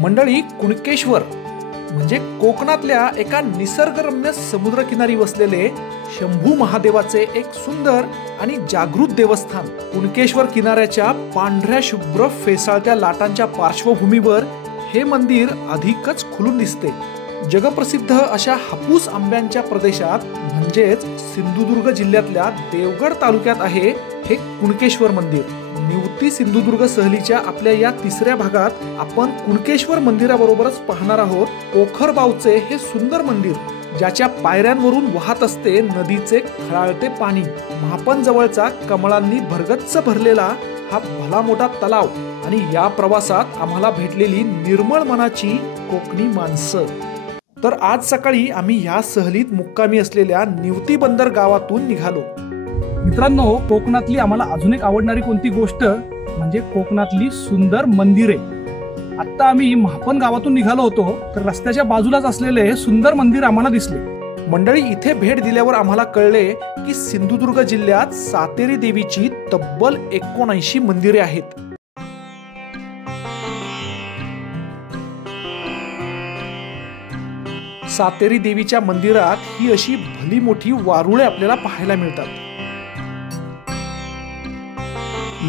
मंडळी, कुणकेश्वर म्हणजे कोकणातल्या एका निसर्गरम्य समुद्रकिनारी वसलेले शंभू महादेवाचे एक सुंदर आणि जागृत देवस्थान। कुणकेश्वर किनाऱ्याच्या पांढऱ्या शुभ्र फेसाळत्या लाटांच्या पार्श्वभूमीवर हे मंदिर अधिकच खुलून दिसते। जगप्रसिद्ध अशा हापूस आंब्यांच्या प्रदेशात म्हणजेच सिंधुदुर्ग जिल्ह्यातल्या देवगड तालुक्यात आहे हे कुणकेश्वर मंदिर। निवती सिंधुदुर्ग सहलीच्या आपल्या या तिसऱ्या भागात आपण कुणकेश्वर मंदिराबरोबरच पाहणार आहोत पोखरबावचे हे सुंदर मंदिर, ज्याच्या पायऱ्यांवरून वाहत असते नदीचे खळाळते पाणी। महापण जवळचा कमळांनी भरगच्च भरलेला हा भला मोठा तलाव आणि या प्रवासात आम्हाला भेटलेली निर्मळ मनाची कोकणी माणसं। तर आज सकाळी आम्ही या सहलीत मुक्कामी असलेल्या निवती बंदर गावातून निघालो। मित्रांनो, कोकणातली आम्हाला अजून एक आवडणारी कोणती गोष्ट म्हणजे कोकणातली सुंदर मंदिरे। आता आम्ही महापण गावातून निघालो होतो तर रस्त्याच्या बाजूलाच असलेले हे सुंदर मंदिर आम्हाला दिसले। मंडळी, इथे भेट दिल्यावर आम्हाला कळले की सिंधुदुर्ग जिल्ह्यात सातेरी देवीची तब्बल 79 मंदिरे आहेत। सातेरी देवीच्या मंदिरात ही अशी भली मोठी वारुळे आपल्याला पाहायला मिळतात।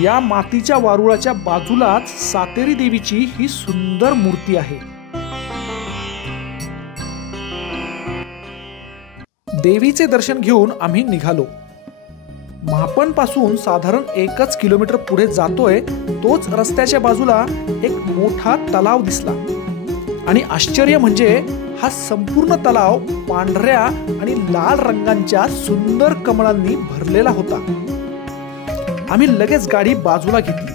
या मातीच्या वारुळाच्या बाजूलाच सातेरी देवीची ही सुंदर मूर्ती आहे। देवीचे दर्शन घेऊन आम्ही निघालो। महापण पासून साधारण 1 किलोमीटर पुढे जातोय तोच रस्त्याच्या बाजूला एक मोठा तलाव दिसला आणि आश्चर्य म्हणजे हा संपूर्ण तलाव पांढऱ्या आणि लाल रंगांच्या सुंदर कमळांनी भरलेला होता। आम्ही लगेच गाडी बाजूला घेतली।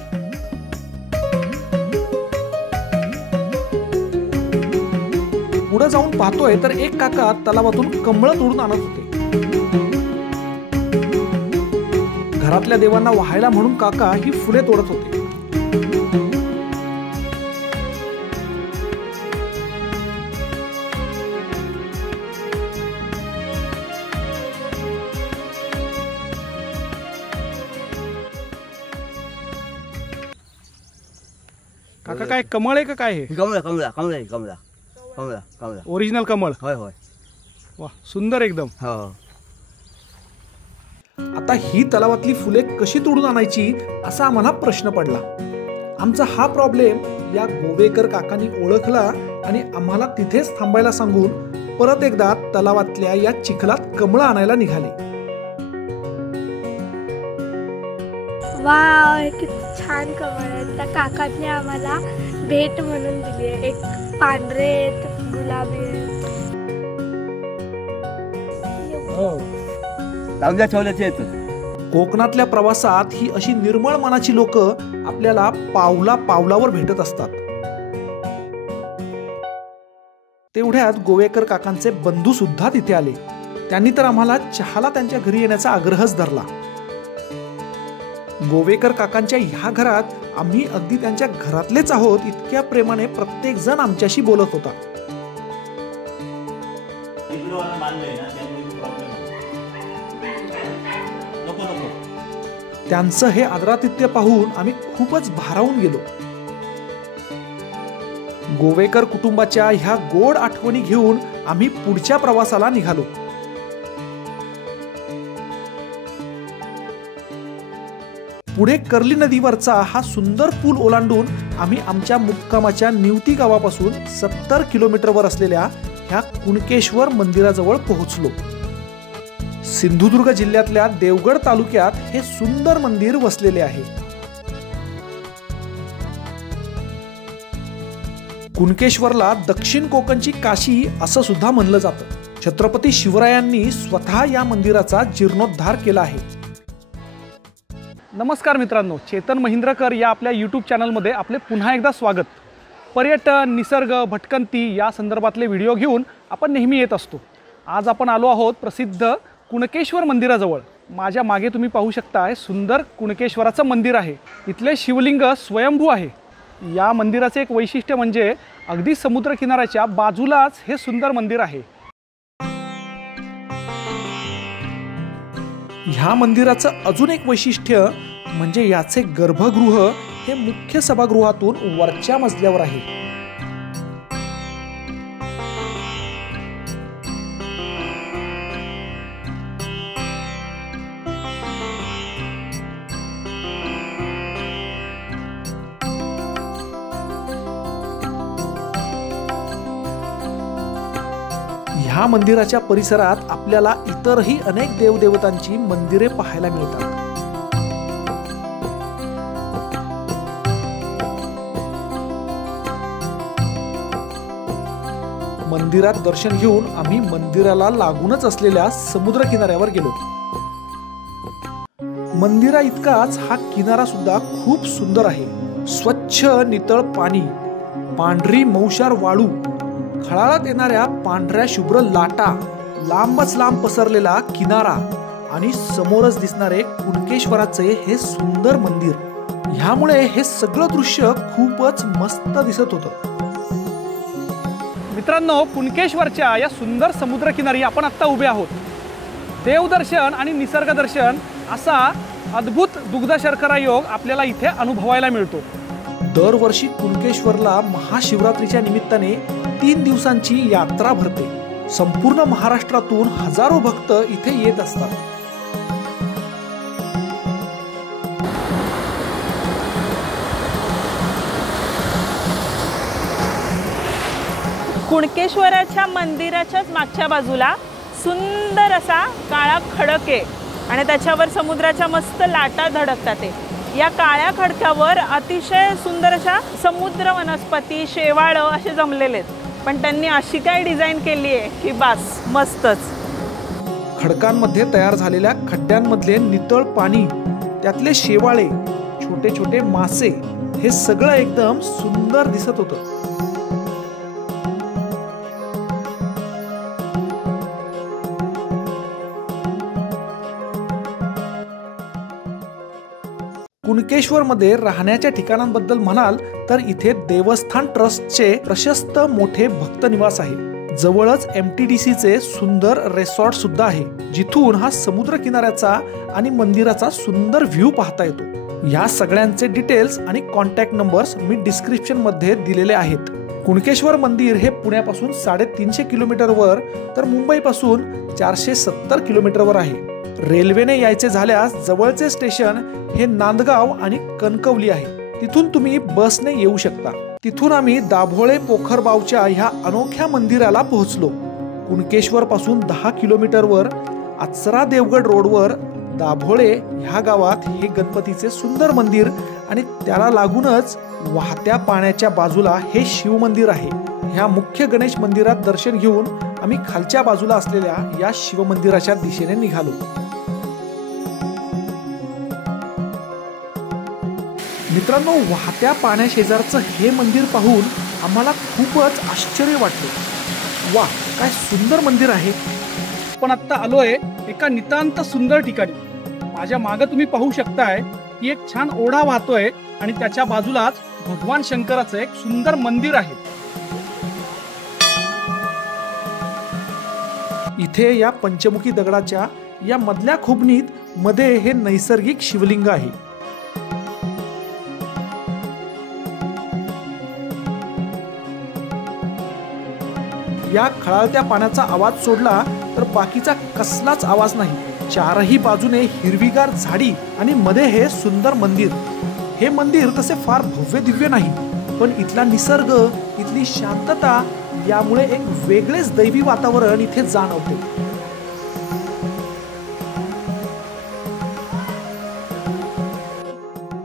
पुढे जाऊन पाहतोय तर एक काका तलावातून कमळ तोडून आणत होते। घरातल्या देवांना वाहायला म्हणून काका ही फुले तोडत होते। काका, काय कमळ आहे का काय? कमळा कमळा कमळा कमळा कमळा कमळा ओरिजिनल कमळ? होय होय। वा, सुंदर एकदम। हो। आता ही तलावातली फुले कशी तोडून आणायची असा आम्हाला प्रश्न पडला। आमचा हा प्रॉब्लेम या गोवेकर काकांनी ओळखला आणि आम्हाला तिथेच थांबायला सांगून परत एकदा तलावातल्या या चिखलात कमळ आणायला निघाले। वाव, किती छान कमळ आहेत। त्या काकांनी आम्हाला भेट म्हणून दिली आहे। एक पांढरे आहेत, गुलाबी आहेत। कोकणातल्या प्रवासात ही अशी निर्मळ मनाची लोक आपल्याला पावला पावलावर भेटत असतात। तेवढ्यात गोवेकर काकांचे बंधू सुद्धा तिथे आले। त्यांनी तर आम्हाला चहाला त्यांच्या घरी येण्याचा आग्रहच धरला। गोवेकर काकांच्या ह्या घरात आम्ही अगदी त्यांच्या घरातलेच आहोत इतक्या प्रेमाने प्रत्येक जण आमच्याशी बोलत होता। त्यांचं हे आदरातिथ्य पाहून आम्ही खूपच भारावून गेलो। गोवेकर कुटुंबाच्या ह्या गोड आठवणी घेऊन आम्ही पुढच्या प्रवासाला निघालो। पुढे कर्ली नदीवरचा हा सुंदर पूल ओलांडून आम्ही आमच्या मुक्कामाच्या निवती गावापासून 70 किलोमीटरवर असलेल्या ह्या कुणकेश्वर मंदिराजवळ पोहोचलो। सिंधुदुर्ग जिल्ह्यातल्या देवगड तालुक्यात हे सुंदर मंदिर वसलेले आहे। कुणकेश्वरला दक्षिण कोकणची काशी असं सुद्धा म्हणलं जातं। छत्रपती शिवरायांनी स्वतः या मंदिराचा जीर्णोद्धार केला आहे। नमस्कार मित्रांनो, चेतन महिंद्रकर या आपल्या यूट्यूब चॅनलमध्ये आपले पुन्हा एकदा स्वागत। पर्यटन, निसर्ग, भटकंती या संदर्भातले व्हिडिओ घेऊन आपण नेहमी येत असतो। आज आपण आलो आहोत प्रसिद्ध कुणकेश्वर मंदिराजवळ। माझ्या मागे तुम्ही पाहू शकता सुंदर कुणकेश्वराचं मंदिर आहे। इथले शिवलिंग स्वयंभू आहे। या मंदिराचे एक वैशिष्ट्य म्हणजे अगदी समुद्रकिनाऱ्याच्या बाजूलाच हे सुंदर मंदिर आहे। ह्या मंदिराचं अजून एक वैशिष्ट्य म्हणजे याचे गर्भगृह हे मुख्य सभागृहातून वरच्या मजल्यावर आहे। ह्या मंदिराच्या परिसरात आपल्याला इतरही अनेक देवदेवतांची मंदिरे पाहायला मिळतात. मंदिरात दर्शन घेऊन आम्ही मंदिराला लागूनच असलेल्या समुद्र किनाऱ्यावर गेलो. मंदिरा इतकाच हा किनारा सुद्धा खूप सुंदर आहे. स्वच्छ नितळ पाणी, पांढरी मौशार वाळू, खळाळात येणाऱ्या पांढऱ्या शुभ्र लाटा, लांबच लांब पसरलेला किनारा आणि समोरच दिसणारे कुणकेश्वराचे हे सुंदर मंदिर. ह्यामुळे हे सगळं दृश्य खूपच मस्त दिसत होतं. मित्रांनो, कुणकेश्वरच्या या सुंदर समुद्रकिनारी आपण आता उभे आहोत. देवदर्शन आणि निसर्ग दर्शन असा अद्भुत दुग्ध शर्करा योग आपल्याला इथे अनुभवायला मिळतो. दरवर्षी कुणकेश्वरला महाशिवरात्रीच्या निमित्ताने 3 दिवसांची यात्रा भरते. संपूर्ण महाराष्ट्रातून हजारो भक्त इथे येत असतात. कुणकेश्वराच्या मंदिराच्याच मागच्या बाजूला सुंदर असा काळा खडक आहे आणि त्याच्यावर समुद्राच्या मस्त लाटा धडकतात. या काळ्या खडकावर अतिशय सुंदर अशा समुद्र वनस्पती, शेवाळ असे जमलेले आहेत. पण त्यांनी अशी काय डिझाईन केली आहे की बास, मस्तच. खडकांमध्ये तयार झालेल्या खड्ड्यांमधले नितळ पाणी, त्यातले शेवाळे, छोटे छोटे मासे, हे सगळं एकदम सुंदर दिसत होतं. कुणकेश्वरमध्ये राहण्याच्या ठिकाणांबद्दल म्हणाल तर इथे देवस्थान ट्रस्टचे प्रशस्त मोठे भक्त निवास आहे. जवळच MTDCचे सुंदर रिसॉर्ट सुद्धा आहे, जिथून हा समुद्र किनाऱ्याचा आणि मंदिराचा सुंदर व्ह्यू पाहता येतो. या सगळ्यांचे डिटेल्स आणि कॉन्टॅक्ट नंबर्स मी डिस्क्रिप्शन मध्ये दिलेले आहेत. कुणकेश्वर मंदिर हे पुण्यापासून 350 किलोमीटरवर तर मुंबईपासून 470 किलोमीटरवर आहे. रेल्वेने यायचे झाल्यास जवळचे स्टेशन हे नांदगाव आणि कणकवली आहे. तिथून तुम्ही बसने येऊ शकता. तिथून आम्ही दाभोळे पोखरबावच्या ह्या अनोख्या मंदिराला पोहोचलो. कुणकेश्वर पासून 10 किलोमीटरवर आचरा देवगड रोडवर दाभोळे ह्या गावात हे गणपतीचे सुंदर मंदिर आणि त्याला लागूनच वाहत्या पाण्याच्या बाजूला हे शिव मंदिर आहे. ह्या मुख्य गणेश मंदिरात दर्शन घेऊन आम्ही खालच्या बाजूला असलेल्या या शिव मंदिराच्या दिशेने निघालो. मित्रांनो, वाहत्या पाण्याशेजारचं हे मंदिर पाहून आम्हाला खूपच आश्चर्य वाटले. वा, काय सुंदर मंदिर आहे. पण आता आलोय एका नितांत सुंदर ठिकाणी. माझ्या मागे तुम्ही पाहू शकताय की एक छान ओढा वाहतोय आणि त्याच्या बाजूलाच भगवान शंकराचं एक सुंदर मंदिर आहे. इथे या पंचमुखी दगडाच्या या मधल्या खुबणीत मध्ये हे नैसर्गिक शिवलिंग आहे. या खळाळत्या पाण्याचा आवाज सोडला तर बाकीचा कसलाच आवाज नाही. चारही बाजूने हिरवीगार झाडी आणि मध्ये हे सुंदर मंदिर. हे मंदिर तसे फार भव्य दिव्य नाही, पण इथला निसर्ग, इथली शांतता यामुळे एक वेगळेच दैवी वातावरण इथे जाणवते.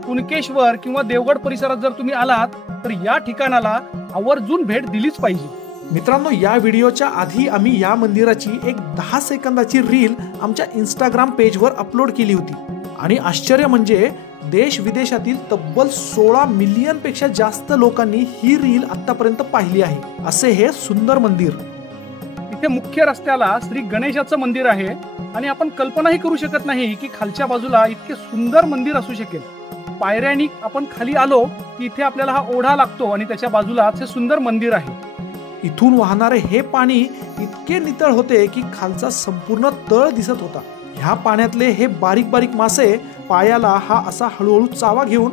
कुणकेश्वर किंवा देवगड परिसरात जर तुम्ही आलात तर या ठिकाणाला आवर्जून भेट दिलीच पाहिजे. मित्रांनो, या व्हिडिओच्या आधी आम्ही या मंदिराची एक 10 सेकंदाची रील आमच्या इंस्टाग्राम पेजवर अपलोड केली होती आणि आश्चर्य म्हणजे देश विदेशातील तब्बल 16 मिलियन पेक्षा जास्त लोकांनी ही रील आतापर्यंत पाहिली आहे. असे हे सुंदर मंदिर. इथे मुख्य रस्त्याला श्री गणेशाचं मंदिर आहे आणि आपण कल्पनाही करू शकत नाही की खालच्या बाजूला इतके सुंदर मंदिर असू शकेल. पायऱ्यांनी आपण खाली आलो की इथे आपल्याला हा ओढा लागतो आणि त्याच्या बाजूलाच हे सुंदर मंदिर आहे. इथून वाहणारे हे पाणी इतके नितळ होते की खालचा संपूर्ण तळ दिसत होता. ह्या पाण्यातले हे बारीक बारीक मासे पायाला हा असा हळूहळू चावा घेऊन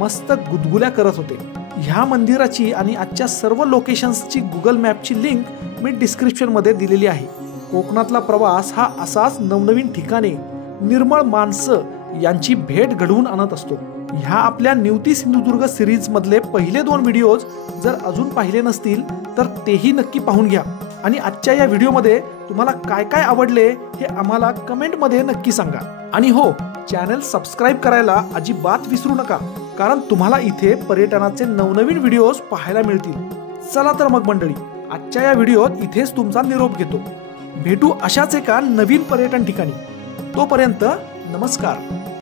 मस्त गुदगुल्या करत होते. ह्या मंदिराची आणि आजच्या सर्व लोकेशन्सची गुगल मॅपची लिंक मी डिस्क्रिप्शन मध्ये दिलेली आहे. कोकणातला प्रवास हा असाच नवनवीन ठिकाणे, निर्मळ माणसं यांची भेट घडवून आणत असतो. ह्या आपल्या निवती सिंधुदुर्ग सिरीज मधले पहिले 2 व्हिडिओज जर अजून पाहिले नसतील तर तेही नक्की पाहून घ्या. आणि आजच्या या व्हिडिओमध्ये तुम्हाला काय काय आवडले हे आम्हाला कमेंटमध्ये नक्की सांगा. आणि हो, चॅनल सबस्क्राईब करायला अजिबात विसरू नका, कारण तुम्हाला इथे पर्यटनाचे नवनवीन व्हिडिओज पाहायला मिळतील. चला तर मग मंडळी, आजच्या या व्हिडिओत इथेच तुमचा निरोप घेतो. भेटू अशाच एका नवीन पर्यटन ठिकाणी. तोपर्यंत नमस्कार.